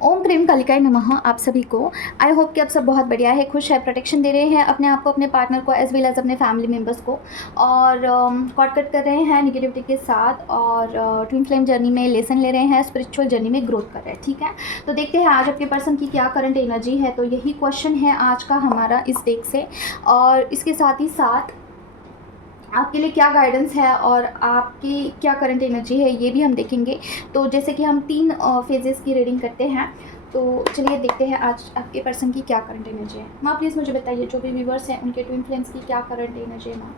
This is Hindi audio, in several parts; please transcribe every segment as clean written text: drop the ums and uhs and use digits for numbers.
ओम क्रीम कालिकाय नमः आप सभी को। आई होप कि आप सब बहुत बढ़िया है, खुश है, प्रोटेक्शन दे रहे हैं अपने आप को, अपने पार्टनर को, एज वेल एज अपने फैमिली मेम्बर्स को, और कॉर्ड कट कर रहे हैं निगेटिविटी के साथ, और ट्विन फ्लेम जर्नी में लेसन ले रहे हैं, स्पिरिचुअल जर्नी में ग्रोथ कर रहे हैं। ठीक है, तो देखते हैं आज आपके पर्सन की क्या करंट एनर्जी है। तो यही क्वेश्चन है आज का हमारा इस डेक से, और इसके साथ ही साथ आपके लिए क्या गाइडेंस है और आपकी क्या करंट एनर्जी है ये भी हम देखेंगे। तो जैसे कि हम 3 फेजेस की रीडिंग करते हैं, तो चलिए देखते हैं आज आपके पर्सन की क्या करंट एनर्जी है। माँ प्लीज़ मुझे बताइए, जो भी व्यूवर्स हैं उनके ट्विन फ्लेम्स की क्या करंट एनर्जी है माँ।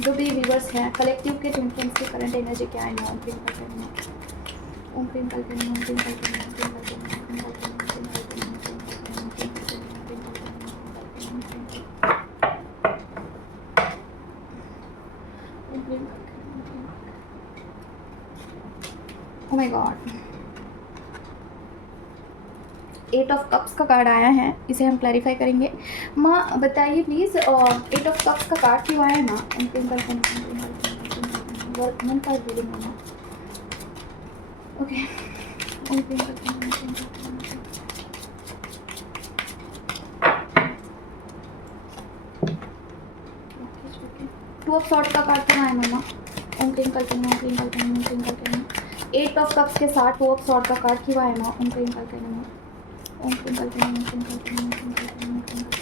जो भी व्यूवर्स हैं कलेक्टिव के ट्विन फ्लेम्स की करंट एनर्जी क्या है माँ। ओम क्रीम कल्पना, ओम क्रीम कल्पना, ओम क्रीम कल्पना, ओम क्रीम कल्पना, ओम क्रीम कल्पना, ओम क्रीम कल्पना। Oh my god, 8 of cups का कार्ड आया है, इसे हम क्लैरिफाई करेंगे। माँ बताइए प्लीज़, 8 ऑफ कप्स का कार्ड क्यों आया है माँ। ओम क्रीम कल्पना, ओम क्रीम कल्पना, वर्तमान का रीडिंग है माँ। ओके, ओम क्रीम कल्पना, ओम क्रीम कल्पना। टू ऑफ सॉर्ड का कार्ड क्यों आया मम्मा। ओम क्रीम कल्पना, ओम क्रीम कल्पना, ओम क्रीम कल्पना। 8 ऑफ कप्स के साथ 2 ऑफ सॉर्ड का कार्ड क्यों आया माँ। ओम क्रीम कल्पना, ओम क्रीम कल्पना, ओम क्रीम कल्पना, ओम क्रीम कल्पना, ओम क्रीम कल्पना।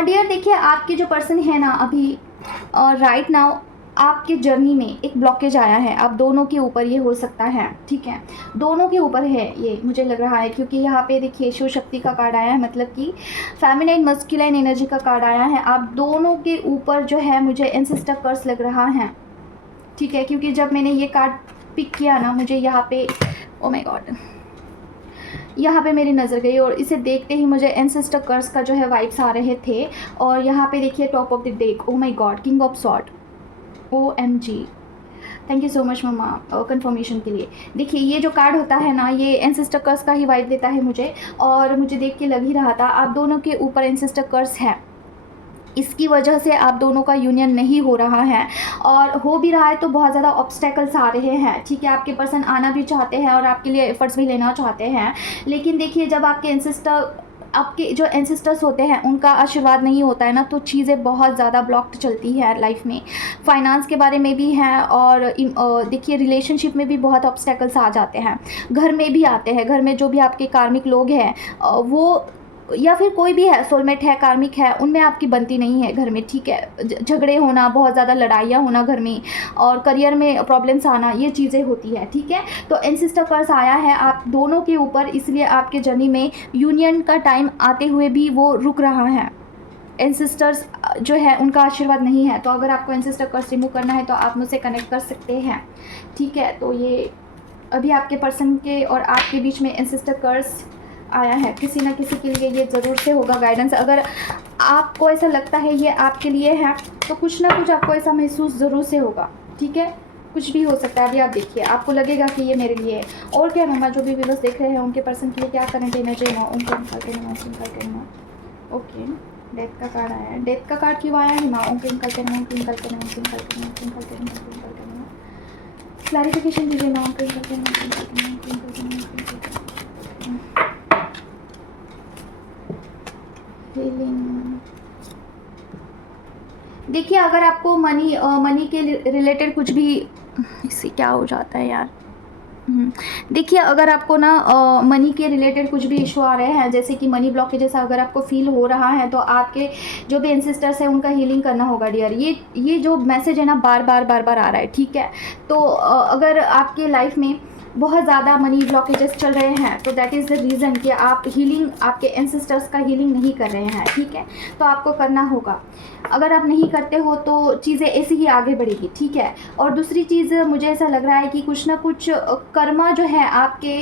डियर देखिए, आपके जो पर्सन है ना अभी राइट नाउ आपके जर्नी में एक ब्लॉकेज आया है। आप दोनों के ऊपर ये हो सकता है, ठीक है, दोनों के ऊपर है ये मुझे लग रहा है, क्योंकि यहाँ पे देखिए शिव शक्ति का कार्ड आया है, मतलब कि फेमिनाइन मस्कुलाइन एनर्जी का कार्ड आया है। आप दोनों के ऊपर जो है मुझे एंसेस्टर कर्स लग रहा है, ठीक है, क्योंकि जब मैंने ये कार्ड पिक किया ना, मुझे यहाँ पे ओ माय गॉड यहाँ पे मेरी नज़र गई, और इसे देखते ही मुझे एंसेस्टर कर्स का जो है वाइब्स आ रहे थे। और यहाँ पे देखिए top of the deck, oh my god, king of sword, OMG, thank you so much मम्मा कंफर्मेशन के लिए। देखिए ये जो कार्ड होता है ना, ये एंसेस्टर कर्स का ही वाइब देता है मुझे, और मुझे देख के लग ही रहा था आप दोनों के ऊपर एंसेस्टर कर्स है। इसकी वजह से आप दोनों का यूनियन नहीं हो रहा है, और हो भी रहा है तो बहुत ज़्यादा ऑब्स्टेकल्स आ रहे हैं, ठीक है। आपके पर्सन आना भी चाहते हैं और आपके लिए एफर्ट्स भी लेना चाहते हैं, लेकिन देखिए जब आपके जो एंसेस्टर्स होते हैं उनका आशीर्वाद नहीं होता है ना, तो चीज़ें बहुत ज़्यादा ब्लॉक्ड चलती है लाइफ में। फाइनेंस के बारे में भी है, और देखिए रिलेशनशिप में भी बहुत ऑब्स्टेकल्स आ जाते हैं, घर में भी आते हैं। घर में जो भी आपके कार्मिक लोग हैं वो, या फिर कोई भी है, सोलमेट है, कार्मिक है, उनमें आपकी बनती नहीं है घर में, ठीक है। झगड़े होना, बहुत ज़्यादा लड़ाइयाँ होना घर में, और करियर में प्रॉब्लम्स आना, ये चीज़ें होती है, ठीक है। तो एंसेस्टर कर्स आया है आप दोनों के ऊपर, इसलिए आपके जर्नी में यूनियन का टाइम आते हुए भी वो रुक रहा है। एंसेस्टर्स जो है उनका आशीर्वाद नहीं है, तो अगर आपको एंसेस्टर कर्स रिमूव करना है तो आप मुझसे कनेक्ट कर सकते हैं, ठीक है। तो ये अभी आपके पर्सन के और आपके बीच में एंसेस्टर कर्स आया है, किसी ना किसी के लिए ये ज़रूर से होगा गाइडेंस। अगर आपको ऐसा लगता है ये आपके लिए है, तो कुछ ना कुछ आपको ऐसा महसूस ज़रूर से होगा, ठीक है। कुछ भी हो सकता है, अभी आप देखिए आपको लगेगा कि ये मेरे लिए है। और क्या मम्मा, जो भी व्यूअर्स देख रहे हैं उनके पर्सन के लिए क्या करंट एनर्जी है, ओके। डेथ का कार्ड आया है, डेथ का कार्ड क्यों आया है माँ। क्लैरिफिकेशन दीजिए माँ। देखिए अगर आपको मनी के रिलेटेड कुछ भी, इससे क्या हो जाता है यार, देखिए अगर आपको ना मनी के रिलेटेड कुछ भी इशू आ रहे हैं, जैसे कि मनी ब्लॉक के जैसा अगर आपको फील हो रहा है, तो आपके जो भी एंसेस्टर्स हैं उनका हीलिंग करना होगा डियर। ये जो मैसेज है ना बार बार आ रहा है, ठीक है। तो अगर आपके लाइफ में बहुत ज़्यादा मनी ब्लॉकेजेस चल रहे हैं, तो दैट इज़ द रीज़न कि आप हीलिंग, आपके एंसेस्टर्स का हीलिंग नहीं कर रहे हैं, ठीक है। तो आपको करना होगा, अगर आप नहीं करते हो तो चीज़ें ऐसे ही आगे बढ़ेगी, ठीक है। और दूसरी चीज़ मुझे ऐसा लग रहा है कि कुछ ना कुछ कर्मा जो है आपके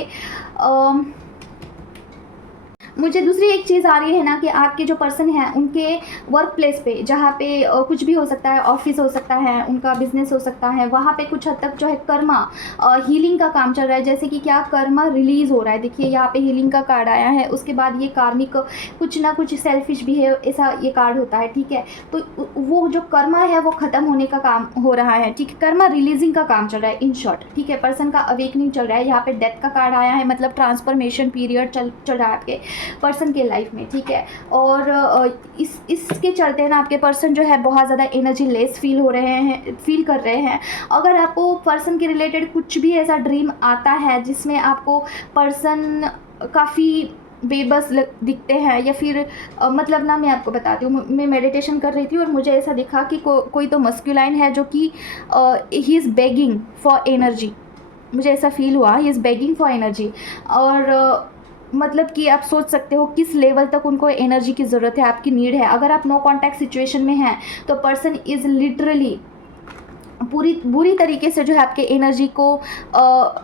मुझे दूसरी एक चीज़ आ रही है ना कि आपके जो पर्सन हैं उनके वर्क प्लेस पे, जहाँ पे कुछ भी हो सकता है, ऑफिस हो सकता है, उनका बिजनेस हो सकता है, वहाँ पे कुछ हद तक जो है कर्मा हीलिंग का काम चल रहा है। जैसे कि क्या कर्मा रिलीज़ हो रहा है। देखिए यहाँ पे हीलिंग का कार्ड आया है, उसके बाद ये कार्मिक कुछ ना कुछ सेल्फिश बिहेव, ऐसा ये कार्ड होता है, ठीक है। तो वो जो कर्मा है वो ख़त्म होने का काम हो रहा है, ठीक है। कर्मा रिलीजिंग का काम चल रहा है इन शॉर्ट, ठीक है। पर्सन का अवेकनिंग चल रहा है। यहाँ पे डेथ का कार्ड आया है, मतलब ट्रांसफॉर्मेशन पीरियड चल रहा है आपके पर्सन के लाइफ में, ठीक है। और इसके चलते ना आपके पर्सन जो है बहुत ज़्यादा एनर्जी लेस फील कर रहे हैं। अगर आपको पर्सन के रिलेटेड कुछ भी ऐसा ड्रीम आता है जिसमें आपको पर्सन काफ़ी बेबस दिखते हैं, या फिर मतलब ना, मैं आपको बताती हूँ, मैं मेडिटेशन कर रही थी और मुझे ऐसा दिखा कि कोई तो मस्कुलाइन है जो कि he is begging for energy. मुझे ऐसा फील हुआ, he is begging for energy. और मतलब कि आप सोच सकते हो किस लेवल तक उनको एनर्जी की ज़रूरत है, आपकी नीड है। अगर आप नो कॉन्टैक्ट सिचुएशन में हैं तो पर्सन इज़ लिटरली बुरी तरीके से जो है आपके एनर्जी को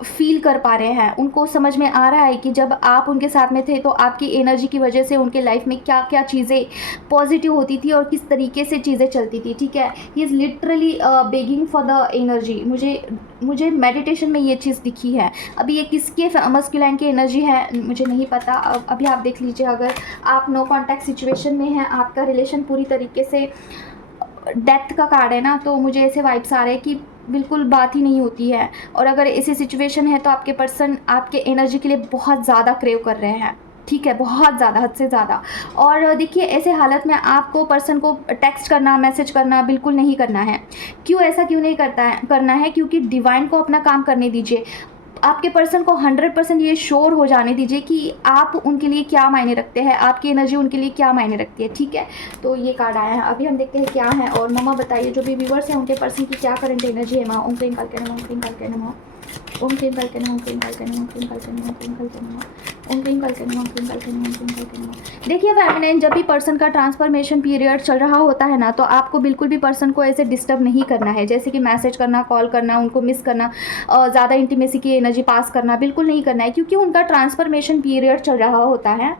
फील कर पा रहे हैं। उनको समझ में आ रहा है कि जब आप उनके साथ में थे तो आपकी एनर्जी की वजह से उनके लाइफ में क्या क्या चीज़ें पॉजिटिव होती थी और किस तरीके से चीज़ें चलती थी, ठीक है। He is literally begging for the energy. मुझे मेडिटेशन में ये चीज़ दिखी है। अभी ये किसके मस्कुलाइन की एनर्जी है मुझे नहीं पता, अभी आप देख लीजिए। अगर आप नो कॉन्टैक्ट सिचुएशन में हैं, आपका रिलेशन पूरी तरीके से, डेथ का कार्ड है ना, तो मुझे ऐसे वाइब्स आ रहे हैं कि बिल्कुल बात ही नहीं होती है। और अगर ऐसी सिचुएशन है तो आपके पर्सन आपके एनर्जी के लिए बहुत ज़्यादा क्रेव कर रहे हैं, ठीक है, बहुत ज़्यादा, हद से ज़्यादा। और देखिए ऐसे हालत में आपको पर्सन को टेक्स्ट करना, मैसेज करना बिल्कुल नहीं करना है। ऐसा क्यों नहीं करना है? क्योंकि डिवाइन को अपना काम करने दीजिए। आपके पर्सन को 100% ये श्योर हो जाने दीजिए कि आप उनके लिए क्या मायने रखते हैं, आपकी एनर्जी उनके लिए क्या मायने रखती है, ठीक है। तो ये कार्ड आया है, अभी हम देखते हैं क्या है। और मम्मा बताइए जो भी व्यूवर्स हैं उनके पर्सन की क्या करंट एनर्जी है। माँ ओम क्लीं कालके नमः, ओम क्लीं कालके नमः, ओम क्लीं कालके नमः, ओम क्लीं कालके नमः, ओम क्लीं कालके नमः, ओम क्लीं कालके नमः, ओम क्लीं कालके नमः, ओम क्लीं कालके नमः, ओम क्लीं कालके नमः। देखिए फेमिनाइन, जब भी पर्सन का ट्रांसफॉर्मेशन पीरियड चल रहा होता है ना, तो आपको बिल्कुल भी पर्सन को ऐसे डिस्टर्ब नहीं करना है। जैसे कि मैसेज करना, कॉल करना, उनको मिस करना, ज़्यादा इंटीमेसी की एनर्जी पास करना बिल्कुल नहीं करना है, क्योंकि उनका ट्रांसफॉर्मेशन पीरियड चल रहा होता है।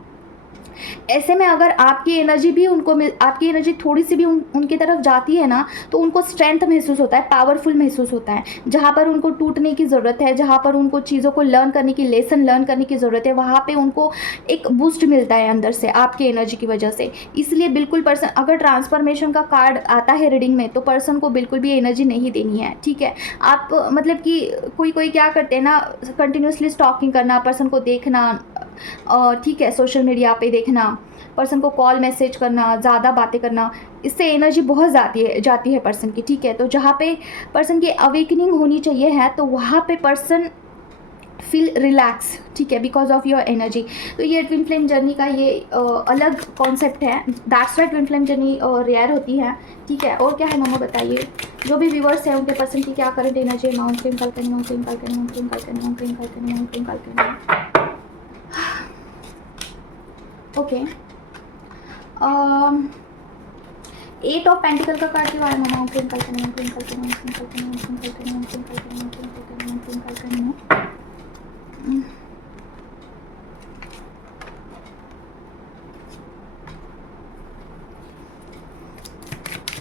ऐसे में अगर आपकी एनर्जी थोड़ी सी भी उनकी तरफ जाती है ना, तो उनको स्ट्रेंथ महसूस होता है, पावरफुल महसूस होता है। जहाँ पर उनको टूटने की ज़रूरत है, जहाँ पर उनको चीज़ों को लेसन लर्न करने की ज़रूरत है, वहाँ पे उनको एक बूस्ट मिलता है अंदर से आपकी एनर्जी की वजह से। इसलिए बिल्कुल पर्सन, अगर ट्रांसफॉर्मेशन का कार्ड आता है रीडिंग में, तो पर्सन को बिल्कुल भी एनर्जी नहीं देनी है, ठीक है। आप मतलब कि कोई क्या करते हैं ना, कंटिन्यूसली स्टॉकिंग करना, पर्सन को देखना, ठीक है, सोशल मीडिया पे देखना, पर्सन को कॉल मैसेज करना, ज़्यादा बातें करना, इससे एनर्जी बहुत जाती है पर्सन की, ठीक है। तो जहाँ पे पर्सन की अवेकनिंग होनी चाहिए है, तो वहाँ पे पर्सन फील रिलैक्स, ठीक है, बिकॉज ऑफ योर एनर्जी। तो ये ट्विन फ्लेम जर्नी का ये अलग कॉन्सेप्ट है। That's why twin flame journey rare होती है, ठीक है। और क्या है मम्मा बताइए, जो भी व्यूवर्स हैं उनके पर्सन की क्या करंट एनर्जी है। माउंट क्लीं कालके नमः, क्लीं कालके नमः, क्लीं कालके नमः, क्लीं कालके नमः, क्लीं कालके नमः। ओके, 8 ऑफ पेंटिकल का कार्ड क्यों आया मम्मा। ओम क्लीं कालके नमः, क्लीं कालके नमः, क्लीं कालके नमः, क्लीं कालके नमः, क्लीं कालके नमः, क्लीं कालके नमः, क्लीं कालके नमः।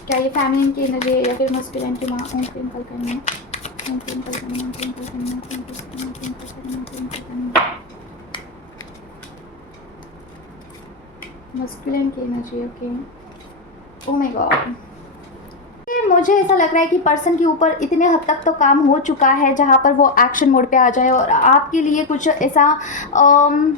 क्या ये फैमिली की एनर्जी है या फिर मस्कुलिन की। माँ ओम क्लीं कालके नमः, ओम क्लीं कालके नमः, क्लीं कालके नमः, क्लीं कालके नमः, क्लीं कालके नमः, क्लीं कालके नमः। मस्कुलिन की energy, okay. Oh my God, मुझे ऐसा लग रहा है कि पर्सन के ऊपर इतने हद तक तो काम हो चुका है जहाँ पर वो एक्शन मोड पे आ जाए और आपके लिए कुछ ऐसा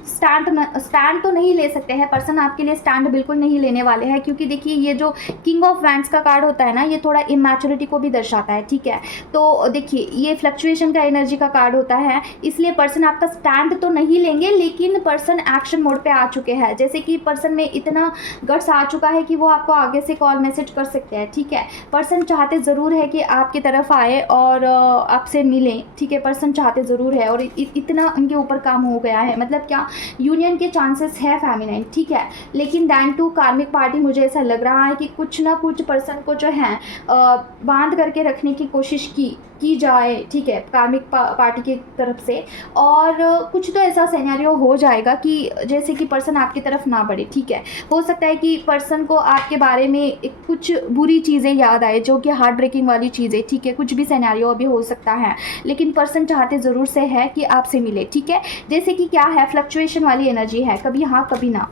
स्टैंड तो नहीं ले सकते हैं। पर्सन आपके लिए स्टैंड बिल्कुल नहीं लेने वाले हैं, क्योंकि देखिए ये जो किंग ऑफ वैंड्स का कार्ड होता है ना, ये थोड़ा इमैच्योरिटी को भी दर्शाता है, ठीक है। तो देखिए ये फ्लक्चुएशन का एनर्जी का कार्ड होता है, इसलिए पर्सन आपका स्टैंड तो नहीं लेंगे, लेकिन पर्सन एक्शन मोड पे आ चुके हैं। जैसे कि पर्सन में इतना गट्स आ चुका है कि वो आपको आगे से कॉल मैसेज कर सकते हैं, ठीक है। पर्सन चाहते ज़रूर है कि आपकी तरफ आए और आपसे मिलें, ठीक है। पर्सन चाहते ज़रूर है और इतना उनके ऊपर काम हो गया है, मतलब क्या यूनियन के चांसेस है फेमिनाइन, ठीक है। लेकिन दैन टू कार्मिक पार्टी, मुझे ऐसा लग रहा है कि कुछ ना कुछ पर्सन को जो है बांध करके रखने की कोशिश की की जाए, ठीक है, कार्मिक पार्टी की तरफ से। और कुछ तो ऐसा सिनेरियो हो जाएगा कि जैसे कि पर्सन आपकी तरफ ना बढ़े, ठीक है। हो सकता है कि पर्सन को आपके बारे में कुछ बुरी चीज़ें याद आए, जो कि हार्ट ब्रेकिंग वाली चीज़ें, ठीक है, कुछ भी सिनेरियो अभी हो सकता है, लेकिन पर्सन चाहते ज़रूर से है कि आपसे मिले, ठीक है। जैसे कि क्या है, फ्लक्चुएशन वाली एनर्जी है, कभी हाँ कभी ना,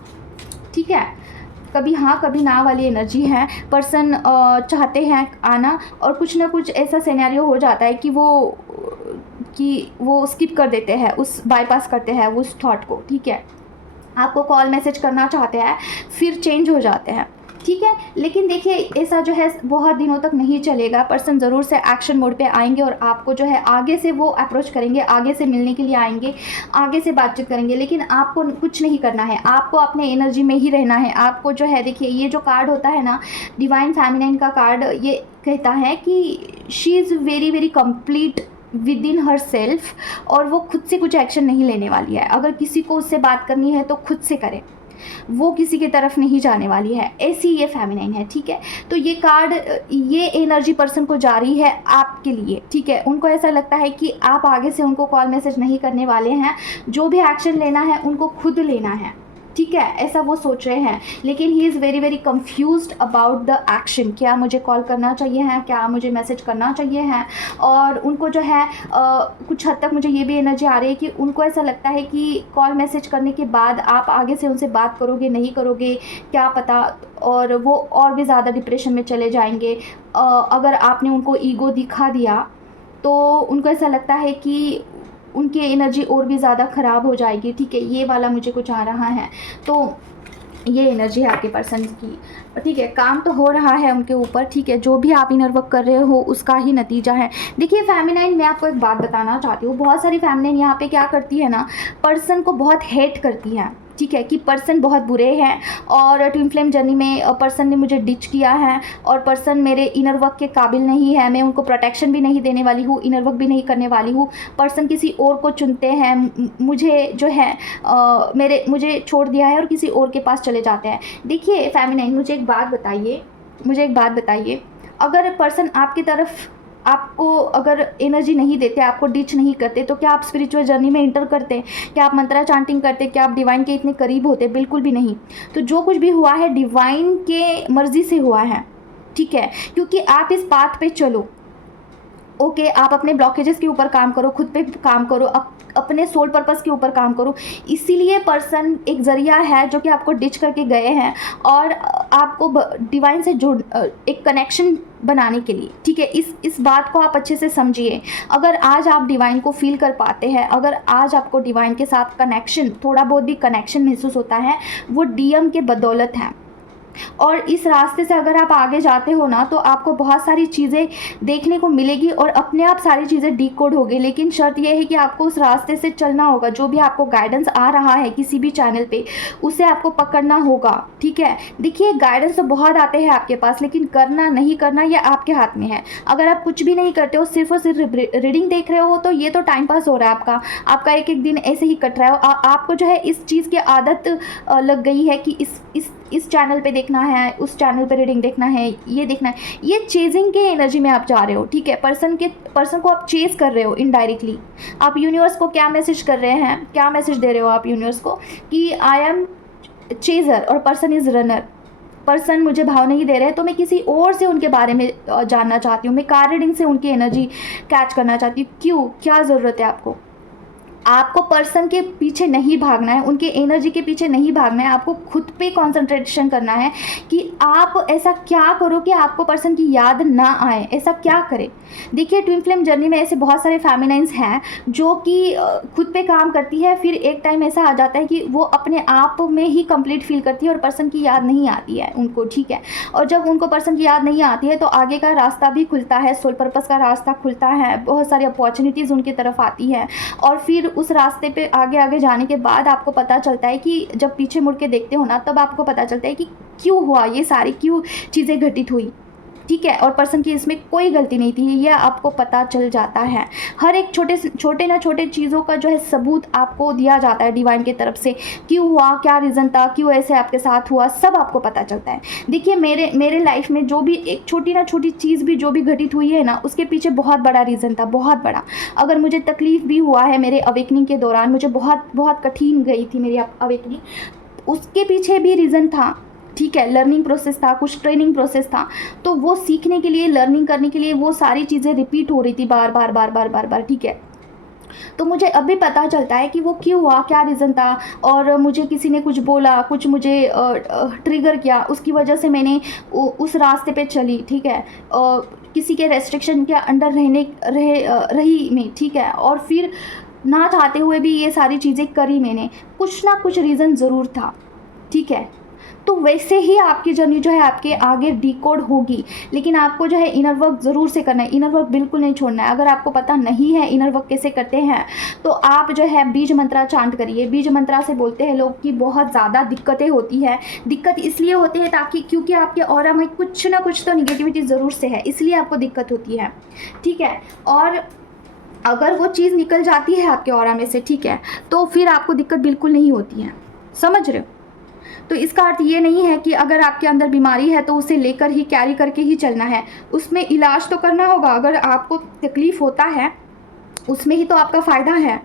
ठीक है, कभी हाँ कभी ना वाली एनर्जी है। पर्सन चाहते हैं आना, और कुछ ना कुछ ऐसा सिनेरियो हो जाता है कि वो स्किप कर देते हैं, उस बाईपास करते हैं उस थॉट को, ठीक है। आपको कॉल मैसेज करना चाहते हैं, फिर चेंज हो जाते हैं, ठीक है। लेकिन देखिए ऐसा जो है बहुत दिनों तक नहीं चलेगा। पर्सन ज़रूर से एक्शन मोड पे आएंगे और आपको जो है आगे से वो अप्रोच करेंगे, आगे से मिलने के लिए आएंगे, आगे से बातचीत करेंगे, लेकिन आपको कुछ नहीं करना है, आपको अपने एनर्जी में ही रहना है। आपको जो है, देखिए ये जो कार्ड होता है ना, डिवाइन फेमिनाइन का कार्ड, ये कहता है कि she is very very complete with in her self, और वो खुद से कुछ एक्शन नहीं लेने वाली है। अगर किसी को उससे बात करनी है तो खुद से करे, वो किसी की तरफ नहीं जाने वाली है, ऐसी ये फेमिनाइन है, ठीक है। तो ये कार्ड, ये एनर्जी पर्सन को जा रही है आपके लिए, ठीक है। उनको ऐसा लगता है कि आप आगे से उनको कॉल मैसेज नहीं करने वाले हैं, जो भी एक्शन लेना है उनको खुद लेना है, ठीक है, ऐसा वो सोच रहे हैं। लेकिन he is very very confused about the action, क्या मुझे कॉल करना चाहिए है, क्या मुझे मैसेज करना चाहिए है। और उनको जो है कुछ हद तक मुझे ये भी एनर्जी आ रही है कि उनको ऐसा लगता है कि कॉल मैसेज करने के बाद आप आगे से उनसे बात करोगे नहीं करोगे क्या पता, और वो और भी ज़्यादा डिप्रेशन में चले जाएंगे। अगर आपने उनको ईगो दिखा दिया तो उनको ऐसा लगता है कि उनकी एनर्जी और भी ज़्यादा ख़राब हो जाएगी, ठीक है। ये वाला मुझे कुछ आ रहा है, तो ये एनर्जी है आपके पर्सन की, ठीक है। काम तो हो रहा है उनके ऊपर, ठीक है, जो भी आप इनर वर्क कर रहे हो उसका ही नतीजा है। देखिए फेमिनाइन, मैं आपको एक बात बताना चाहती हूँ, बहुत सारी फेमिनाइन यहाँ पे क्या करती है ना, पर्सन को बहुत हेट करती है, ठीक है, कि पर्सन बहुत बुरे हैं और ट्विन फ्लेम जर्नी में पर्सन ने मुझे डिच किया है और पर्सन मेरे इनर वर्क के काबिल नहीं है, मैं उनको प्रोटेक्शन भी नहीं देने वाली हूँ, इनर वर्क भी नहीं करने वाली हूँ। पर्सन किसी और को चुनते हैं, मुझे जो है मुझे छोड़ दिया है और किसी और के पास चले जाते हैं। देखिए फेमिनाइन, मुझे एक बात बताइए, अगर पर्सन आपकी तरफ आपको अगर एनर्जी नहीं देते, आपको डिच नहीं करते, तो क्या आप स्पिरिचुअल जर्नी में इंटर करते? क्या आप मंत्रा चांटिंग करते? क्या आप डिवाइन के इतने करीब होते? बिल्कुल भी नहीं। तो जो कुछ भी हुआ है डिवाइन के मर्जी से हुआ है, ठीक है, क्योंकि आप इस पाथ पे चलो, ओके, आप अपने ब्लॉकेजेस के ऊपर काम करो, खुद पे काम करो, अपने सोल पर्पस के ऊपर काम करो। इसीलिए पर्सन एक ज़रिया है जो कि आपको डिच करके गए हैं और आपको डिवाइन से जोड़ एक कनेक्शन बनाने के लिए, ठीक है। इस बात को आप अच्छे से समझिए। अगर आज आप डिवाइन को फील कर पाते हैं, अगर आज आपको डिवाइन के साथ कनेक्शन, थोड़ा बहुत भी कनेक्शन महसूस होता है, वो डीएम के बदौलत है। और इस रास्ते से अगर आप आगे जाते हो ना, तो आपको बहुत सारी चीज़ें देखने को मिलेगी और अपने आप सारी चीज़ें डीकोड होगी। लेकिन शर्त यह है कि आपको उस रास्ते से चलना होगा। जो भी आपको गाइडेंस आ रहा है किसी भी चैनल पे, उसे आपको पकड़ना होगा, ठीक है। देखिए गाइडेंस तो बहुत आते हैं आपके पास, लेकिन करना नहीं करना ये आपके हाथ में है। अगर आप कुछ भी नहीं करते हो, सिर्फ और सिर्फ रीडिंग देख रहे हो, तो ये तो टाइम पास हो रहा है आपका एक एक दिन ऐसे ही कट रहा है। आपको जो है इस चीज़ की आदत लग गई है कि इस चैनल पे देखना है, उस चैनल पे रीडिंग देखना है, ये देखना है। ये चेजिंग के एनर्जी में आप जा रहे हो, ठीक है। पर्सन को आप चेज कर रहे हो इनडायरेक्टली। आप यूनिवर्स को क्या मैसेज कर रहे हैं, क्या मैसेज दे रहे हो आप यूनिवर्स को कि आई एम चेजर और पर्सन इज़ रनर। पर्सन मुझे भाव नहीं दे रहे हैं, तो मैं किसी और से उनके बारे में जानना चाहती हूँ, मैं कार रीडिंग से उनकी एनर्जी कैच करना चाहती हूँ। क्यों, क्या ज़रूरत है आपको पर्सन के पीछे नहीं भागना है, उनके एनर्जी के पीछे नहीं भागना है। आपको खुद पे कंसंट्रेशन करना है कि आप ऐसा क्या करो कि आपको पर्सन की याद ना आए, ऐसा क्या करें। देखिए ट्विन फ्लेम जर्नी में ऐसे बहुत सारे फेमिनाइंस हैं जो कि खुद पे काम करती है, फिर एक टाइम ऐसा आ जाता है कि वो अपने आप में ही कंप्लीट फील करती है और पर्सन की याद नहीं आती है उनको, ठीक है। और जब उनको पर्सन की याद नहीं आती है तो आगे का रास्ता भी खुलता है, सोल पर्पस का रास्ता खुलता है, बहुत सारी अपॉर्चुनिटीज़ उनकी तरफ आती है। और फिर उस रास्ते पे आगे जाने के बाद आपको पता चलता है कि जब पीछे मुड़ के देखते हो ना, तब आपको पता चलता है कि क्यों हुआ ये सारी, क्यों चीज़ें घटित हुई, ठीक है, और पर्सन की इसमें कोई गलती नहीं थी, यह आपको पता चल जाता है। हर एक छोटे ना छोटे चीज़ों का जो है सबूत आपको दिया जाता है डिवाइन की तरफ से, क्यों हुआ, क्या रीज़न था, क्यों ऐसे आपके साथ हुआ, सब आपको पता चलता है। देखिए मेरे लाइफ में जो भी एक छोटी ना छोटी चीज़ भी जो भी घटित हुई है ना, उसके पीछे बहुत बड़ा रीज़न था, बहुत बड़ा। अगर मुझे तकलीफ़ भी हुआ है मेरे अवेकनिंग के दौरान, मुझे बहुत बहुत कठिन गई थी मेरी अवेकनिंग, उसके पीछे भी रीज़न था, ठीक है, लर्निंग प्रोसेस था, कुछ ट्रेनिंग प्रोसेस था। तो वो सीखने के लिए, लर्निंग करने के लिए वो सारी चीज़ें रिपीट हो रही थी बार बार बार बार बार बार, ठीक है। तो मुझे अभी पता चलता है कि वो क्यों हुआ, क्या रीज़न था, और मुझे किसी ने कुछ बोला, कुछ मुझे ट्रिगर किया, उसकी वजह से मैंने उस रास्ते पे चली, ठीक है, किसी के रेस्ट्रिक्शन के अंडर रही मैं, ठीक है, और फिर ना चाहते हुए भी ये सारी चीज़ें करी मैंने, कुछ ना कुछ रीज़न ज़रूर था, ठीक है। तो वैसे ही आपकी जर्नी जो है आपके आगे डिकोड होगी, लेकिन आपको जो है इनर वर्क ज़रूर से करना है, इनर वर्क बिल्कुल नहीं छोड़ना है। अगर आपको पता नहीं है इनर वर्क कैसे करते हैं, तो आप जो है बीज मंत्रा चांट करिए। बीज मंत्रा से बोलते हैं लोग कि बहुत ज़्यादा दिक्कतें होती है। दिक्कत इसलिए होती है ताकि क्योंकि आपके ऑरा में कुछ ना कुछ तो निगेटिविटी ज़रूर से है, इसलिए आपको दिक्कत होती है, ठीक है। और अगर वो चीज़ निकल जाती है आपके ऑरा में से, ठीक है, तो फिर आपको दिक्कत बिल्कुल नहीं होती है, समझ रहे हो। तो इसका अर्थ ये नहीं है कि अगर आपके अंदर बीमारी है तो उसे लेकर ही, कैरी करके ही चलना है, उसमें इलाज तो करना होगा। अगर आपको तकलीफ़ होता है उसमें ही तो आपका फ़ायदा है,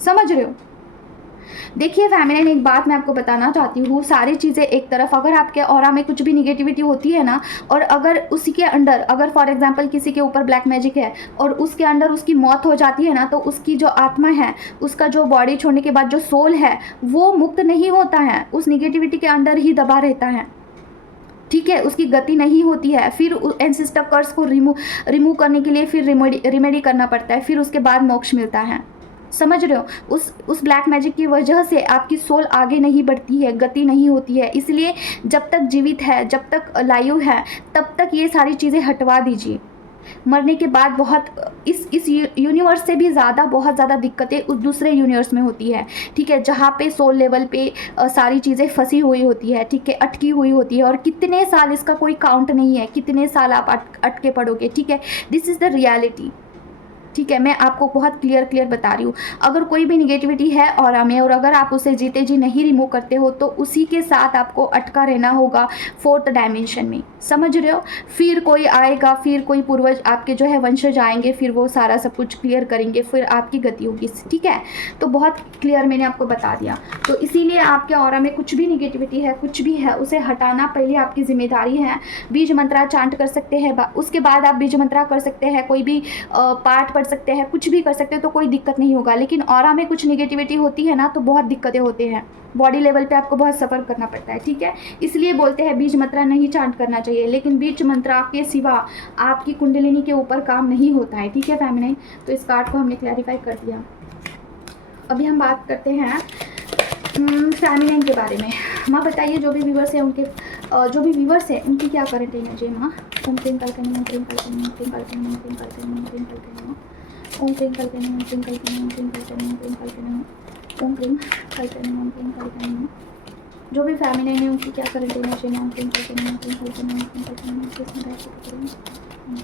समझ रहे हो। देखिए फैमिली, एक बात मैं आपको बताना चाहती हूँ, सारी चीज़ें एक तरफ, अगर आपके ऑरा में कुछ भी निगेटिविटी होती है ना, और अगर उसी के अंडर, अगर फॉर एग्जांपल किसी के ऊपर ब्लैक मैजिक है और उसके अंडर उसकी मौत हो जाती है ना, तो उसकी जो आत्मा है, उसका जो बॉडी छोड़ने के बाद जो सोल है, वो मुक्त नहीं होता है, उस निगेटिविटी के अंडर ही दबा रहता है, ठीक है, उसकी गति नहीं होती है। फिर एंसेस्टर कर्स को रिमूव करने के लिए फिर रिमेडी करना पड़ता है, फिर उसके बाद मोक्ष मिलता है, समझ रहे हो। उस ब्लैक मैजिक की वजह से आपकी सोल आगे नहीं बढ़ती है, गति नहीं होती है। इसलिए जब तक जीवित है, जब तक लाइव है, तब तक ये सारी चीज़ें हटवा दीजिए। मरने के बाद बहुत इस यूनिवर्स से भी ज़्यादा, बहुत ज़्यादा दिक्कतें उस दूसरे यूनिवर्स में होती है, ठीक है, जहाँ पे सोल लेवल पे सारी चीज़ें फंसी हुई होती है, ठीक है, अटकी हुई होती है, और कितने साल, इसका कोई काउंट नहीं है, कितने साल आप अटके पड़ोगे, ठीक है। दिस इज़ द रियलिटी, ठीक है। मैं आपको बहुत क्लियर बता रही हूँ। अगर कोई भी निगेटिविटी है ऑरा में, और अगर आप उसे जीते जी नहीं रिमूव करते हो, तो उसी के साथ आपको अटका रहना होगा 4th डायमेंशन में, समझ रहे हो। फिर कोई आएगा, फिर कोई पूर्वज आपके जो है वंशज आएंगे, फिर वो सारा सब कुछ क्लियर करेंगे, फिर आपकी गति होगी, ठीक है। तो बहुत क्लियर मैंने आपको बता दिया। तो इसीलिए आपके ऑरा में कुछ भी निगेटिविटी है, कुछ भी है, उसे हटाना पहले आपकी जिम्मेदारी है। बीज मंत्रा चांट कर सकते हैं, उसके बाद आप बीज मंत्रा कर सकते हैं, कोई भी पाठ पढ़ सकते हैं, कुछ भी कर सकते हैं, तो कोई दिक्कत नहीं होगा। लेकिन ऑरा में कुछ निगेटिविटी होती है ना, तो बहुत दिक्कतें होती हैं, बॉडी लेवल पे आपको बहुत सफ़र करना पड़ता है, ठीक है। इसलिए बोलते हैं बीज मंत्रा नहीं चांट करना चाहिए। लेकिन बीज मंत्रा के सिवा आपकी कुंडलिनी के ऊपर काम नहीं होता है, ठीक है फैमिली। तो इस कार्ड को हमने क्लैरिफाई कर दिया। अभी हम बात करते हैं फैमिली के बारे में। माँ बताइए, जो भी व्यूवर्स हैं उनके उनकी क्या करंट एनर्जी है माँ। ओम क्लीम कल्पनी, ओम क्लीम कल्पनी, ओम क्लीम कल्पनी, ओम क्लीम कल्पनी, ओम क्लीम कल्पनी, ओम क्लीम कल्पनी, ओम क्लीम कल्पनी, ओम क्लीम कल्पनी, ओम क्लीम कल्पनी, ओम क्लीम कल्पनी, ओम क्लीम कल्पनी। जो भी फैमिली है उनकी क्या करंट एनर्जी है, ओम क्लीम कल्पनी, ओम क्लीम कल्पनी, ओम क्लीम कल्पनी, ओम क्लीम कल्पनी।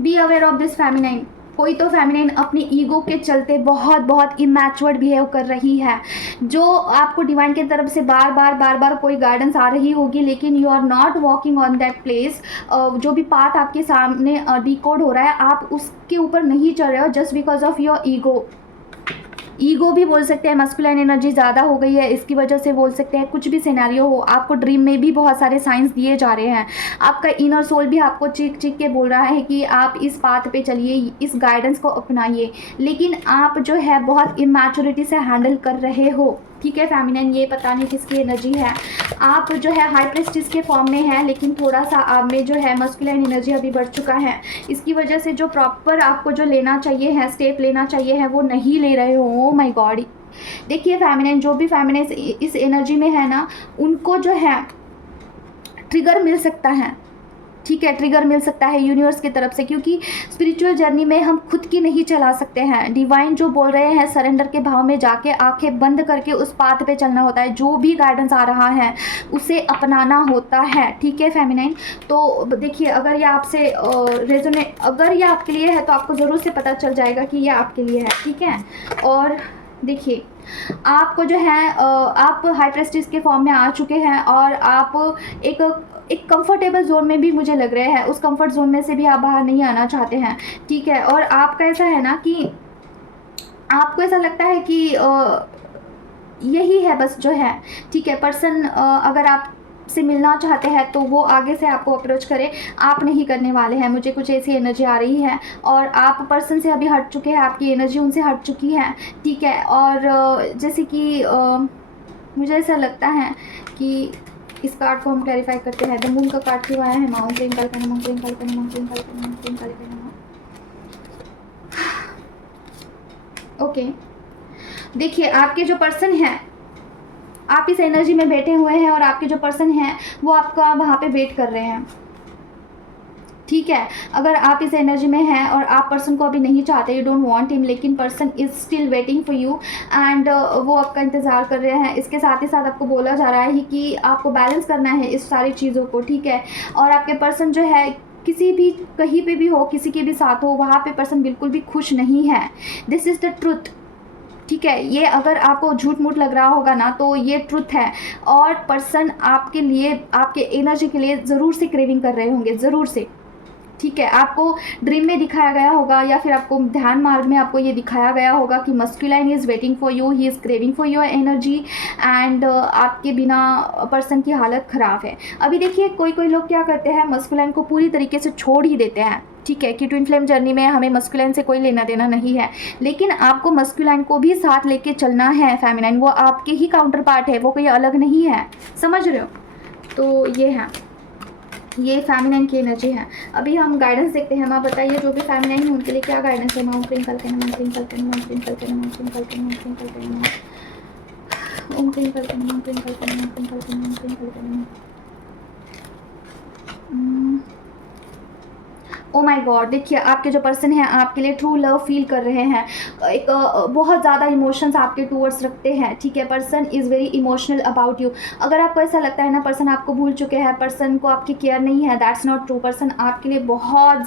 Be aware of this feminine. कोई तो फेमिनाइन अपनी ईगो के चलते बहुत इमैच्योर्ड बिहेव कर रही है, जो आपको डिवाइन की तरफ से बार बार कोई गाइडेंस आ रही होगी, लेकिन you are not walking on that place. जो भी पाथ आपके सामने डिकोड हो रहा है, आप उसके ऊपर नहीं चल रहे हो, just because of your ego भी बोल सकते हैं। मस्कुलाइन एनर्जी ज़्यादा हो गई है, इसकी वजह से बोल सकते हैं। कुछ भी सिनेरियो हो, आपको ड्रीम में भी बहुत सारे साइंस दिए जा रहे हैं। आपका इनर सोल भी आपको चीख के बोल रहा है कि आप इस पाथ पे चलिए, इस गाइडेंस को अपनाइए, लेकिन आप जो है बहुत इमैच्योरिटी से हैंडल कर रहे हो, ठीक है फैमिनाइन। ये पता नहीं किसकी एनर्जी है। आप जो है हाई प्रेस्टिज के फॉर्म में है, लेकिन थोड़ा सा आप में जो है मस्कुलाइन एनर्जी अभी बढ़ चुका है। इसकी वजह से जो प्रॉपर आपको जो लेना चाहिए है, स्टेप लेना चाहिए है, वो नहीं ले रहे हो। ओ माय गॉड। देखिए फैमिनाइन, जो भी फैमिनाइन इस एनर्जी में है ना, उनको जो है ट्रिगर मिल सकता है, ठीक है, ट्रिगर मिल सकता है यूनिवर्स की तरफ से, क्योंकि स्पिरिचुअल जर्नी में हम खुद की नहीं चला सकते हैं। डिवाइन जो बोल रहे हैं, सरेंडर के भाव में जाके आंखें बंद करके उस पाथ पे चलना होता है। जो भी गाइडेंस आ रहा है उसे अपनाना होता है, ठीक है फेमिनाइन। तो देखिए, अगर ये आपसे रेजोनेट, अगर ये आपके लिए है तो आपको ज़रूर से पता चल जाएगा कि ये आपके लिए है, ठीक है। और देखिए, आपको जो है आप हाई प्रेस्टिज के फॉर्म में आ चुके हैं और आप एक कंफर्टेबल जोन में भी मुझे लग रहे हैं, उस कंफर्ट जोन में से भी आप बाहर नहीं आना चाहते हैं, ठीक है। और आपका ऐसा है ना कि आपको ऐसा लगता है कि यही है बस जो है, ठीक है। पर्सन अगर आप से मिलना चाहते हैं तो वो आगे से आपको अप्रोच करे, आप नहीं करने वाले हैं। मुझे कुछ ऐसी एनर्जी आ रही है और आप पर्सन से अभी हट चुके हैं, आपकी एनर्जी उनसे हट चुकी है, ठीक है। और जैसे कि मुझे ऐसा लगता है कि इस कार्ड को हम क्लैरिफाई करते हैं। द मून का कार्ड क्यों आया है? माउंट ट्विंकल करना, माउंट ट्विंकल करना, माउंट ट्विंकल करना, माउंट ट्विंकल करना। ओके, देखिए, आपके जो पर्सन हैं, आप इस एनर्जी में बैठे हुए हैं और आपके जो पर्सन हैं वो आपका वहाँ पे वेट कर रहे हैं, ठीक है। अगर आप इस एनर्जी में हैं और आप पर्सन को अभी नहीं चाहते, यू डोंट वांट हिम, लेकिन person is still waiting for you and वो आपका इंतज़ार कर रहे हैं। इसके साथ ही साथ आपको बोला जा रहा है कि आपको बैलेंस करना है इस सारी चीज़ों को, ठीक है। और आपके पर्सन जो है किसी भी, कहीं पे भी हो, किसी के भी साथ हो, वहाँ पे पर्सन बिल्कुल भी खुश नहीं है। दिस इज़ द ट्रुथ, ठीक है। ये अगर आपको झूठ मूठ लग रहा होगा ना तो ये ट्रुथ है। और पर्सन आपके लिए, आपके एनर्जी के लिए ज़रूर से क्रेविंग कर रहे होंगे, ज़रूर से, ठीक है। आपको ड्रीम में दिखाया गया होगा या फिर आपको ध्यान मार्ग में आपको ये दिखाया गया होगा कि masculine is waiting for you, he is craving for your energy and आपके बिना पर्सन की हालत ख़राब है। अभी देखिए, कोई कोई लोग क्या करते हैं, मस्कुलाइन को पूरी तरीके से छोड़ ही देते हैं, ठीक है, कि ट्विन फ्लेम जर्नी में हमें मस्कुलाइन से कोई लेना देना नहीं है। लेकिन आपको मस्कुलाइन को भी साथ लेके चलना है फेमिनाइन, वो आपके ही काउंटर पार्ट है, वो कोई अलग नहीं है, समझ रहे हो। तो ये है, ये फेमिनाइन की एनर्जी है। अभी हम गाइडेंस देखते हैं। आप बताइए, जो भी फेमिनाइन है उनके लिए क्या गाइडेंस है? माउंट ट्विंकल करना, माउंट ट्विंकल करना, माउंट ट्विंकल करना, माउंट ट्विंकल करना, माउंट ट्विंकल करना, ओम ट्विंकल करना, माउंट ट्विंकल करना, माउंट ट्विंकल करना, माउंट ट्विंकल करना। ओ माय गॉड, देखिए, आपके जो पर्सन हैं आपके लिए ट्रू लव फील कर रहे हैं, एक बहुत ज़्यादा इमोशंस आपके टूवर्ड्स रखते हैं, ठीक है। Person is very emotional about you. अगर आपको ऐसा लगता है ना पर्सन आपको भूल चुके हैं, पर्सन को आपकी केयर नहीं है, दैट्स नॉट ट्रू। पर्सन आपके लिए बहुत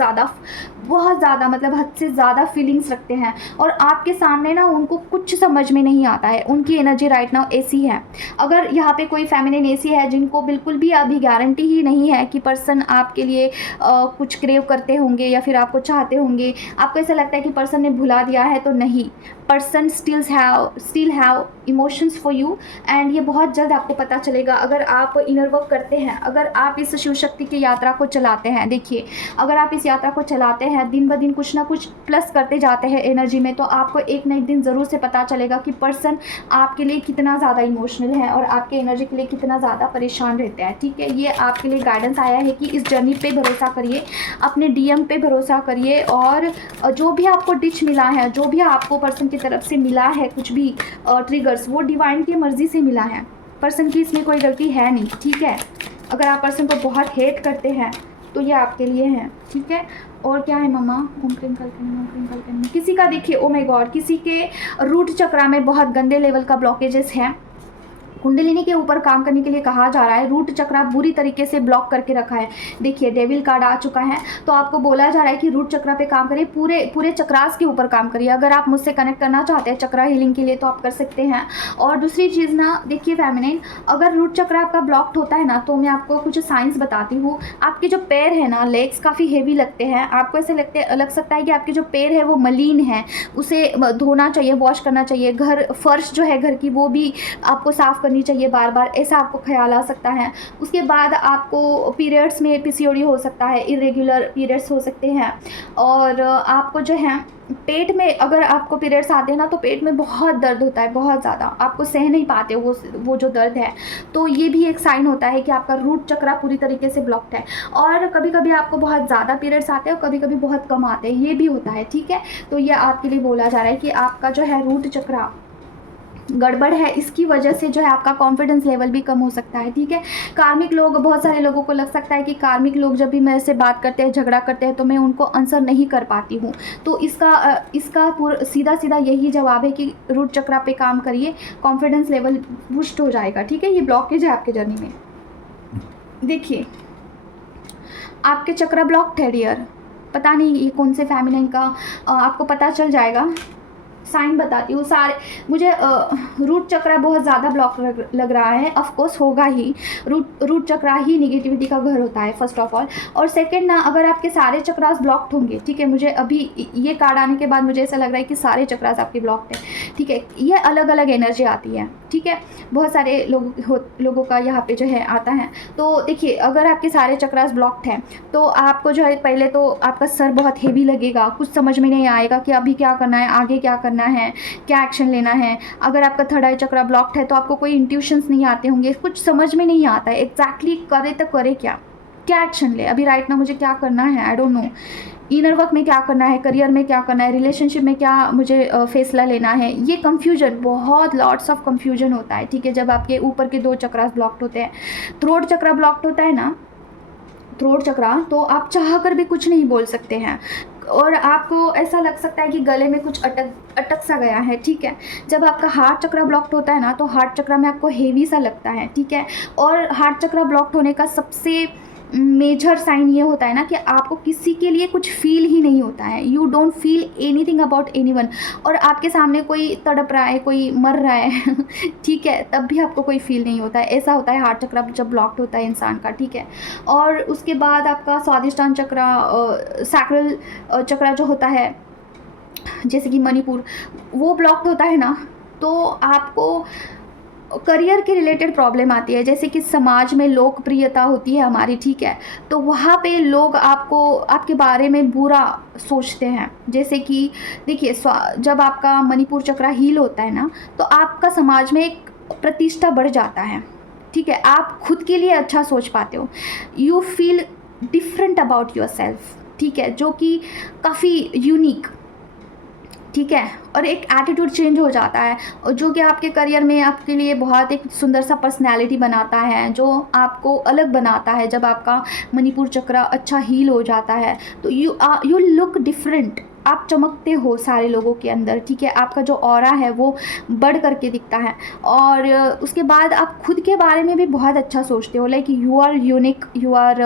ज़्यादा मतलब हद से ज़्यादा फीलिंग्स रखते हैं और आपके सामने ना उनको कुछ समझ में नहीं आता है। उनकी एनर्जी राइट नाउ ऐसी है। अगर यहाँ पे कोई फेमिनिन ऐसी है जिनको बिल्कुल भी अभी गारंटी ही नहीं है कि पर्सन आपके लिए कुछ क्रेव करते होंगे या फिर आपको चाहते होंगे, आपको ऐसा लगता है कि पर्सन ने भुला दिया है, तो नहीं, person still have emotions for you and ये बहुत जल्द आपको पता चलेगा अगर आप इनर वर्क करते हैं, अगर आप इस शिव शक्ति की यात्रा को चलाते हैं। देखिए, अगर आप इस यात्रा को चलाते हैं, दिन ब दिन कुछ ना कुछ प्लस करते जाते हैं एनर्जी में, तो आपको एक न एक दिन ज़रूर से पता चलेगा कि पर्सन आपके लिए कितना ज़्यादा इमोशनल है और आपके एनर्जी के लिए कितना ज़्यादा परेशान रहते हैं, ठीक है। ये आपके लिए गाइडेंस आया है कि इस जर्नी पे भरोसा करिए, अपने डीएम पे भरोसा करिए और जो भी आपको डिच मिला है, जो भी आपको पर्सन की तरफ से मिला है, कुछ भी ट्रिगर्स, वो डिवाइन की मर्ज़ी से मिला है। पर्सन की इसमें कोई गलती है नहीं, ठीक है। अगर आप पर्सन को बहुत हेट करते हैं तो ये आपके लिए है, ठीक है। और क्या है मम्मा? ओम ट्विंकल करना, ओम ट्विंकल करना। किसी का देखिए, ओ माय गॉड, किसी के रूट चक्रा में बहुत गंदे लेवल का ब्लॉकेजेस है। कुंडलिनी के ऊपर काम करने के लिए कहा जा रहा है, रूट चक्रा बुरी तरीके से ब्लॉक करके रखा है। देखिए, डेविल कार्ड आ चुका है, तो आपको बोला जा रहा है कि रूट चक्रा पे काम करिए, पूरे चक्रास के ऊपर काम करिए। अगर आप मुझसे कनेक्ट करना चाहते हैं चक्रा हीलिंग के लिए तो आप कर सकते हैं। और दूसरी चीज़ ना, देखिए फेमिनिन, अगर रूट चक्रा आपका ब्लॉक्ड होता है ना, तो मैं आपको कुछ साइंस बताती हूँ। आपके जो पैर है ना, लेग्स काफ़ी हेवी लगते हैं, आपको ऐसे लग सकता है कि आपके जो पैर है वो मलिन है, उसे धोना चाहिए, वॉश करना चाहिए। घर फर्श जो है घर की, वो भी आपको साफ़ करनी चाहिए बार बार, ऐसा आपको ख्याल आ सकता है। उसके बाद आपको पीरियड्स में पीसीओडी हो सकता है, इरेगुलर पीरियड्स हो सकते हैं। और आपको जो है पेट में, अगर आपको पीरियड्स आते हैं ना, तो पेट में बहुत दर्द होता है, बहुत ज़्यादा, आपको सह नहीं पाते वो जो दर्द है। तो ये भी एक साइन होता है कि आपका रूट चक्रा पूरी तरीके से ब्लॉक्ड है। और कभी कभी आपको बहुत ज़्यादा पीरियड्स आते हैं और कभी कभी बहुत कम आते हैं, ये भी होता है, ठीक है। तो ये आपके लिए बोला जा रहा है कि आपका जो है रूट चक्रा गड़बड़ है, इसकी वजह से जो है आपका कॉन्फिडेंस लेवल भी कम हो सकता है, ठीक है। कार्मिक लोग, बहुत सारे लोगों को लग सकता है कि कार्मिक लोग जब भी मेरे से बात करते हैं, झगड़ा करते हैं, तो मैं उनको आंसर नहीं कर पाती हूँ। तो इसका सीधा सीधा यही जवाब है कि रूट चक्रा पे काम करिए, कॉन्फिडेंस लेवल बूस्ट हो जाएगा, ठीक है। ये ब्लॉकेज है आपके जर्नी में। देखिए, आपके चक्रा ब्लॉक है डियर, पता नहीं ये कौन से फेमिनिन का, आपको पता चल जाएगा। साइन बताती हूँ सारे। मुझे रूट चक्रा बहुत ज़्यादा ब्लॉक लग रहा है। ऑफ कोर्स होगा ही, रूट चक्रा ही निगेटिविटी का घर होता है फर्स्ट ऑफ ऑल। और सेकंड ना, अगर आपके सारे चक्रास ब्लॉक्ड होंगे, ठीक है, मुझे अभी ये कार्ड आने के बाद मुझे ऐसा लग रहा है कि सारे चक्रास आपके ब्लॉक्ड हैं, ठीक है। ये अलग अलग एनर्जी आती है, ठीक है, बहुत सारे लोगों का यहाँ पे जो है आता है। तो देखिए, अगर आपके सारे चक्रास ब्लॉक्ड हैं तो आपको जो है पहले तो आपका सर बहुत हेवी लगेगा, कुछ समझ में नहीं आएगा कि अभी क्या करना है, आगे क्या करना है, क्या एक्शन लेना है। अगर आपका थर्ड आई चक्रा ब्लॉक्ड है तो आपको कोई इंट्यूशंस नहीं आते होंगे, कुछ समझ में नहीं आता है एग्जैक्टली करे तो करे क्या एक्शन ले, अभी राइट ना मुझे क्या करना है, I don't know. Inner work में क्या करना है, करियर में क्या करना है, रिलेशनशिप में क्या मुझे फैसला लेना है, ये कंफ्यूजन, बहुत लॉट्स ऑफ कंफ्यूजन होता है, ठीक है, जब आपके ऊपर के 2 चक्रास ब्लॉक्ड होते हैं। थ्रोट चक्रा ब्लॉक्ड होता है ना, थ्रोट चक्रा, तो आप चाह कर भी कुछ नहीं बोल सकते हैं और आपको ऐसा लग सकता है कि गले में कुछ अटक सा गया है, ठीक है। जब आपका हार्ट चक्रा ब्लॉक्ड होता है ना, तो हार्ट चक्रा में आपको हेवी सा लगता है, ठीक है। और हार्ट चक्रा ब्लॉक्ड होने का सबसे मेजर साइन ये होता है ना कि आपको किसी के लिए कुछ फील ही नहीं होता है, you don't feel anything about anyone. और आपके सामने कोई तड़प रहा है, कोई मर रहा है ठीक है, तब भी आपको कोई फील नहीं होता है। ऐसा होता है हार्ट चक्रा जब ब्लॉक्ड होता है इंसान का, ठीक है। और उसके बाद आपका स्वादिष्टान चक्रा, सैक्रल चक्रा जो होता है, जैसे कि मणिपुर, वो ब्लॉक्ड होता है ना, तो आपको करियर के रिलेटेड प्रॉब्लम आती है। जैसे कि समाज में लोकप्रियता होती है हमारी, ठीक है, तो वहाँ पे लोग आपके बारे में बुरा सोचते हैं। जैसे कि देखिए, जब आपका मणिपुर चक्रा हील होता है ना, तो आपका समाज में एक प्रतिष्ठा बढ़ जाता है, ठीक है, आप खुद के लिए अच्छा सोच पाते हो, you feel different about your self, ठीक है, जो कि काफ़ी यूनिक, ठीक है। और एक एटीट्यूड चेंज हो जाता है, और जो कि आपके करियर में आपके लिए बहुत एक सुंदर सा पर्सनैलिटी बनाता है, जो आपको अलग बनाता है। जब आपका मणिपुर चक्र अच्छा हील हो जाता है तो यू लुक डिफरेंट, आप चमकते हो सारे लोगों के अंदर, ठीक है, आपका जो ऑरा है वो बढ़ करके दिखता है। और उसके बाद आप खुद के बारे में भी बहुत अच्छा सोचते हो, like you are unique, you are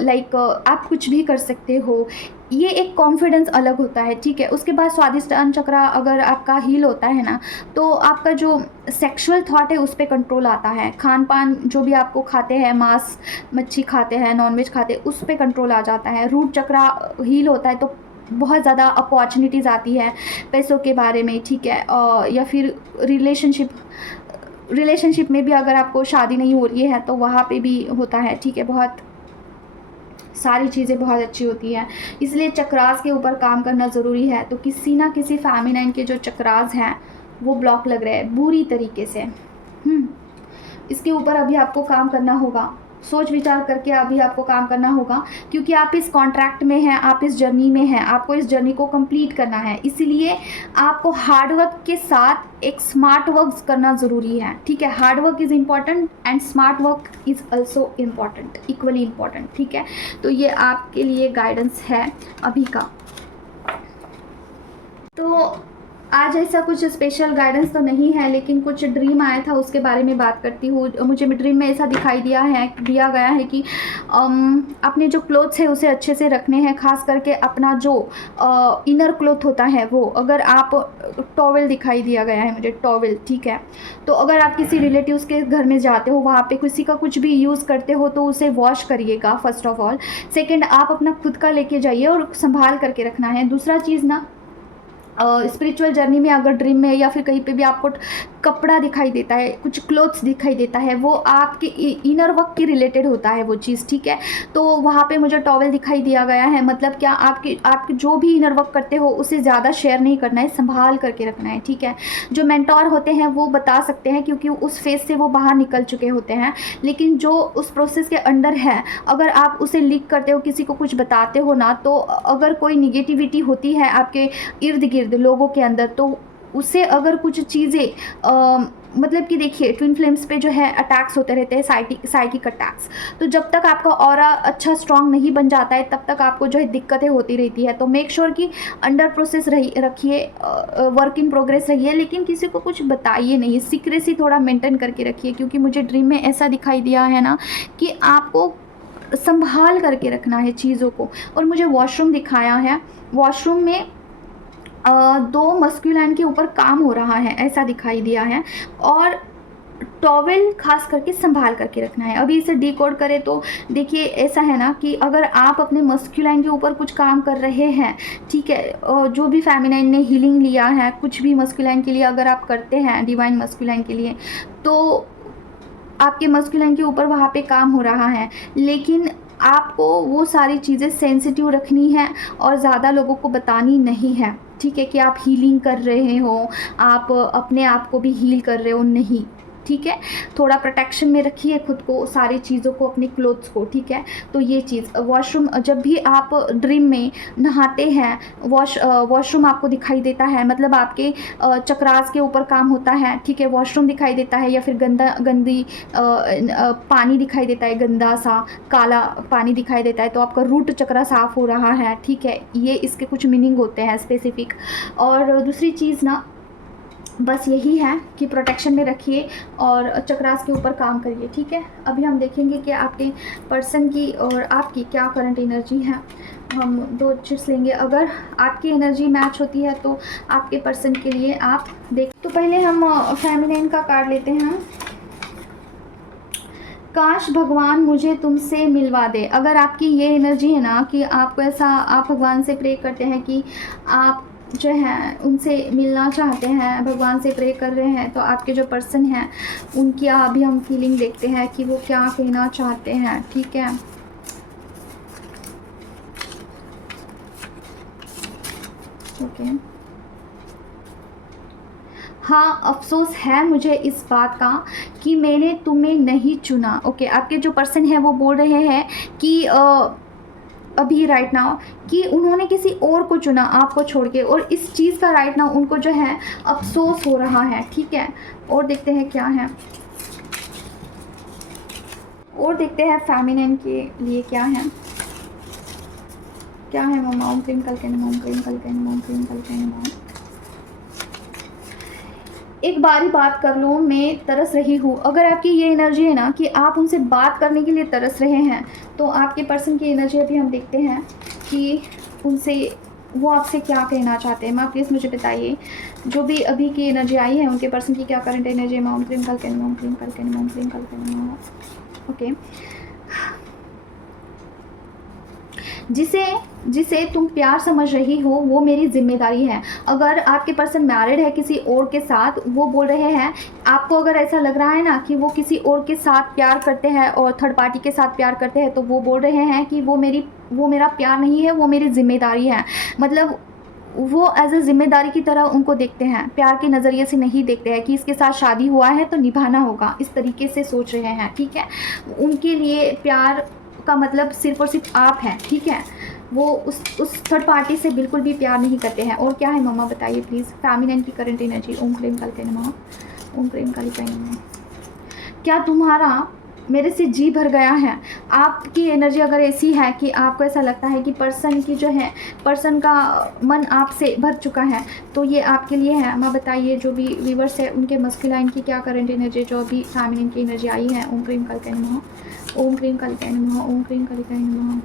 like आप कुछ भी कर सकते हो, ये एक कॉन्फिडेंस अलग होता है, ठीक है। उसके बाद स्वादिष्टान चक्र अगर आपका हील होता है ना, तो आपका जो सेक्सुअल थॉट है उस पर कंट्रोल आता है। खान पान जो भी आपको खाते हैं, मांस मच्छी खाते हैं, नॉनवेज खाते हैं, उस पर कंट्रोल आ जाता है। रूट चक्र हील होता है तो बहुत ज़्यादा अपॉर्चुनिटीज़ आती है पैसों के बारे में, ठीक है, या फिर रिलेशनशिप में भी अगर आपको शादी नहीं हो रही है तो वहाँ पे भी होता है, ठीक है, बहुत सारी चीज़ें बहुत अच्छी होती हैं। इसलिए चक्रास के ऊपर काम करना ज़रूरी है। तो किसी ना किसी फेमिनाइन के जो चक्रास हैं वो ब्लॉक लग रहे हैं बुरी तरीके से। इसके ऊपर अभी आपको काम करना होगा, सोच विचार करके अभी आपको काम करना होगा, क्योंकि आप इस कॉन्ट्रैक्ट में हैं, आप इस जर्नी में हैं, आपको इस जर्नी को कंप्लीट करना है। इसलिए आपको हार्ड वर्क के साथ एक स्मार्ट वर्क करना ज़रूरी है, ठीक है। Hard work is important and smart work is also important, equally important, ठीक है। तो ये आपके लिए गाइडेंस है अभी का। तो आज ऐसा कुछ स्पेशल गाइडेंस तो नहीं है, लेकिन कुछ ड्रीम आया था उसके बारे में बात करती हूँ। मुझे ड्रीम में ऐसा दिखाई दिया गया है कि अपने जो क्लोथ्स है उसे अच्छे से रखने हैं, खास करके अपना जो इनर क्लोथ होता है वो, अगर आप टॉवेल दिखाई दिया गया है मुझे, टॉवेल, ठीक है। तो अगर आप किसी रिलेटिव्स के घर में जाते हो, वहाँ पे किसी का कुछ भी यूज़ करते हो तो उसे वॉश करिएगा फर्स्ट ऑफ ऑल। सेकेंड, आप अपना खुद का लेके जाइए और संभाल करके रखना है। दूसरा चीज़ ना, स्पिरिचुअल जर्नी में अगर ड्रीम में या फिर कहीं पे भी आपको कपड़ा दिखाई देता है, कुछ क्लोथ्स दिखाई देता है, वो आपके इनर वर्क के रिलेटेड होता है वो चीज़, ठीक है। तो वहाँ पे मुझे टॉवेल दिखाई दिया गया है, मतलब क्या आपके जो भी इनर वर्क करते हो उसे ज़्यादा शेयर नहीं करना है, संभाल करके रखना है, ठीक है। जो मेंटोर होते हैं वो बता सकते हैं क्योंकि उस फेज से वो बाहर निकल चुके होते हैं, लेकिन जो उस प्रोसेस के अंडर है, अगर आप उसे लीक करते हो, किसी को कुछ बताते हो ना, तो अगर कोई निगेटिविटी होती है आपके इर्द गिर्द लोगों के अंदर, तो उससे अगर कुछ चीज़ें मतलब कि देखिए ट्विन फ्लेम्स पे जो है अटैक्स होते रहते हैं, साइकिक अटैक्स। तो जब तक आपका ऑरा अच्छा स्ट्रांग नहीं बन जाता है तब तक आपको जो है दिक्कतें होती रहती है। तो मेक श्योर कि अंडर प्रोसेस रखिए, वर्क इन प्रोग्रेस रहिए, लेकिन किसी को कुछ बताइए नहीं, सीक्रेसी थोड़ा मेंटेन करके रखिए, क्योंकि मुझे ड्रीम में ऐसा दिखाई दिया है ना कि आपको संभाल करके रखना है चीज़ों को। और मुझे वॉशरूम दिखाया है, वॉशरूम में 2 मस्कुलिन के ऊपर काम हो रहा है ऐसा दिखाई दिया है, और टॉवेल खास करके संभाल करके रखना है। अभी इसे डिकोड करें तो देखिए ऐसा है ना कि अगर आप अपने मस्कुलाइन के ऊपर कुछ काम कर रहे हैं, ठीक है, जो भी फेमिनाइन ने हीलिंग लिया है कुछ भी मस्कुलाइन के लिए अगर आप करते हैं डिवाइन मस्कुलाइन के लिए, तो आपके मस्कुलाइन के ऊपर वहाँ पे काम हो रहा है, लेकिन आपको वो सारी चीज़ें सेंसिटिव रखनी है और ज़्यादा लोगों को बतानी नहीं है, ठीक है, कि आप हीलिंग कर रहे हो, आप अपने आप को भी हील कर रहे हो, नहीं, ठीक है। थोड़ा प्रोटेक्शन में रखिए खुद को, सारी चीज़ों को, अपने क्लोथ्स को, ठीक है। तो ये चीज़, वॉशरूम जब भी आप ड्रीम में नहाते हैं, वॉशरूम आपको दिखाई देता है, मतलब आपके चक्रास के ऊपर काम होता है, ठीक है, वॉशरूम दिखाई देता है, या फिर गंदी पानी दिखाई देता है, गंदा सा काला पानी दिखाई देता है, तो आपका रूट चक्रा साफ़ हो रहा है, ठीक है। ये इसके कुछ मीनिंग होते हैं स्पेसिफिक। और दूसरी चीज़ ना बस यही है कि प्रोटेक्शन में रखिए और चक्रास के ऊपर काम करिए, ठीक है। अभी हम देखेंगे कि आपके पर्सन की और आपकी क्या करंट एनर्जी है। हम 2 चिट्स लेंगे, अगर आपकी एनर्जी मैच होती है तो आपके पर्सन के लिए आप देख। तो पहले हम फेमिनाइन का कार्ड लेते हैं। काश भगवान मुझे तुमसे मिलवा दे। अगर आपकी ये एनर्जी है ना कि आपको ऐसा, आप भगवान से प्रे करते हैं कि आप जो है उनसे मिलना चाहते हैं, भगवान से प्रे कर रहे हैं, तो आपके जो पर्सन हैं उनकी अभी हम फीलिंग देखते हैं कि वो क्या कहना चाहते हैं, ठीक है। ओके, हाँ, अफसोस है मुझे इस बात का कि मैंने तुम्हें नहीं चुना। ओके, आपके जो पर्सन है वो बोल रहे हैं कि अभी राइट नाउ कि उन्होंने किसी और को चुना आपको छोड़ के, और इस चीज़ का राइट नाउ उनको जो है अफसोस हो रहा है, ठीक है। और देखते हैं क्या है, और देखते हैं फेमिनिन के लिए क्या है, क्या है मम्मा। ओम क्रीम कल के नमः, ओम क्रीम कल के नमः, ओम क्रीम कल के नमः। एक बारी बात कर लो, मैं तरस रही हूँ। अगर आपकी ये एनर्जी है ना कि आप उनसे बात करने के लिए तरस रहे हैं, तो आपके पर्सन की एनर्जी अभी हम देखते हैं कि उनसे वो आपसे क्या कहना चाहते हैं। माँ प्लीज़ मुझे बताइए, जो भी अभी की एनर्जी आई है उनके पर्सन की क्या करंट एनर्जी है। माँ ओम क्रीम कल के नमः, ओम क्रीम कल के नमः, ओम क्रीम कल के नमः। ओके, जिसे तुम प्यार समझ रही हो वो मेरी जिम्मेदारी है। अगर आपके पर्सन मैरिड है किसी और के साथ, वो बोल रहे हैं, आपको अगर ऐसा लग रहा है ना कि वो किसी और के साथ प्यार करते हैं और थर्ड पार्टी के साथ प्यार करते हैं, तो वो बोल रहे हैं कि वो मेरा प्यार नहीं है, वो मेरी जिम्मेदारी है। मतलब वो एज अ जिम्मेदारी की तरह उनको देखते हैं, प्यार के नज़रिए से नहीं देखते हैं कि इसके साथ शादी हुआ है तो निभाना होगा, इस तरीके से सोच रहे हैं, ठीक है। उनके लिए प्यार का मतलब सिर्फ और सिर्फ आप हैं, ठीक है। वो उस थर्ड पार्टी से बिल्कुल भी प्यार नहीं करते हैं। और क्या है मम्मा बताइए प्लीज़, फेमिनिन की करंट एनर्जी। ओम क्लीम कल के नमः, ओम क्लीम कल के नमः। क्या तुम्हारा मेरे से जी भर गया है? आपकी एनर्जी अगर ऐसी है कि आपको ऐसा लगता है कि पर्सन की जो है, पर्सन का मन आपसे भर चुका है, तो ये आपके लिए है। माँ बताइए, जो भी व्यूवर्स है उनके मस्कुलाइन की क्या करंट एनर्जी, जो अभी फेमिनिन की एनर्जी आई है। ओम क्रीम कल के नमः, ओम क्रीम कल के नमः, ओम क्रीम कल के नमः।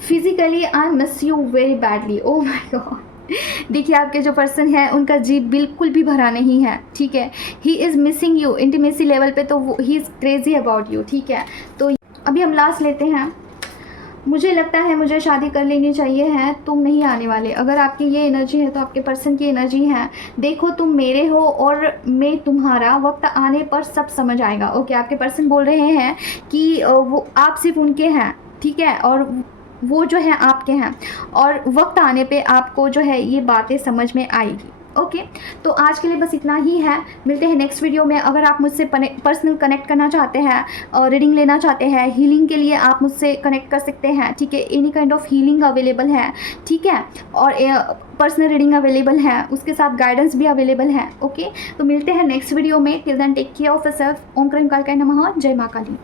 Physically I miss you very badly. O my God. देखिए, आपके जो पर्सन है उनका जी बिल्कुल भी भरा नहीं है, ठीक है। He is missing you intimacy level पे, तो he is crazy about you, ठीक है। तो अभी हम लास्ट लेते हैं। मुझे लगता है मुझे शादी कर लेनी चाहिए है, तुम नहीं आने वाले। अगर आपकी ये एनर्जी है तो आपके पर्सन की एनर्जी है, देखो तुम मेरे हो और मैं तुम्हारा, वक्त आने पर सब समझ आएगा। ओके, आपके पर्सन बोल रहे हैं कि वो आप सिर्फ उनके हैं, ठीक है, और वो जो है आपके हैं, और वक्त आने पे आपको जो है ये बातें समझ में आएगी, ओके, तो आज के लिए बस इतना ही है। मिलते हैं नेक्स्ट वीडियो में। अगर आप मुझसे पर्सनल कनेक्ट करना चाहते हैं और रीडिंग लेना चाहते हैं, हीलिंग के लिए आप मुझसे कनेक्ट कर सकते हैं, ठीक है। Any kind of healing available है, ठीक है, और पर्सनल रीडिंग अवेलेबल है, उसके साथ गाइडेंस भी अवेलेबल है। ओके, तो मिलते हैं नेक्स्ट वीडियो में। Till then take care of yourself. ओम क्रीम काल नमः। जय माँ काली।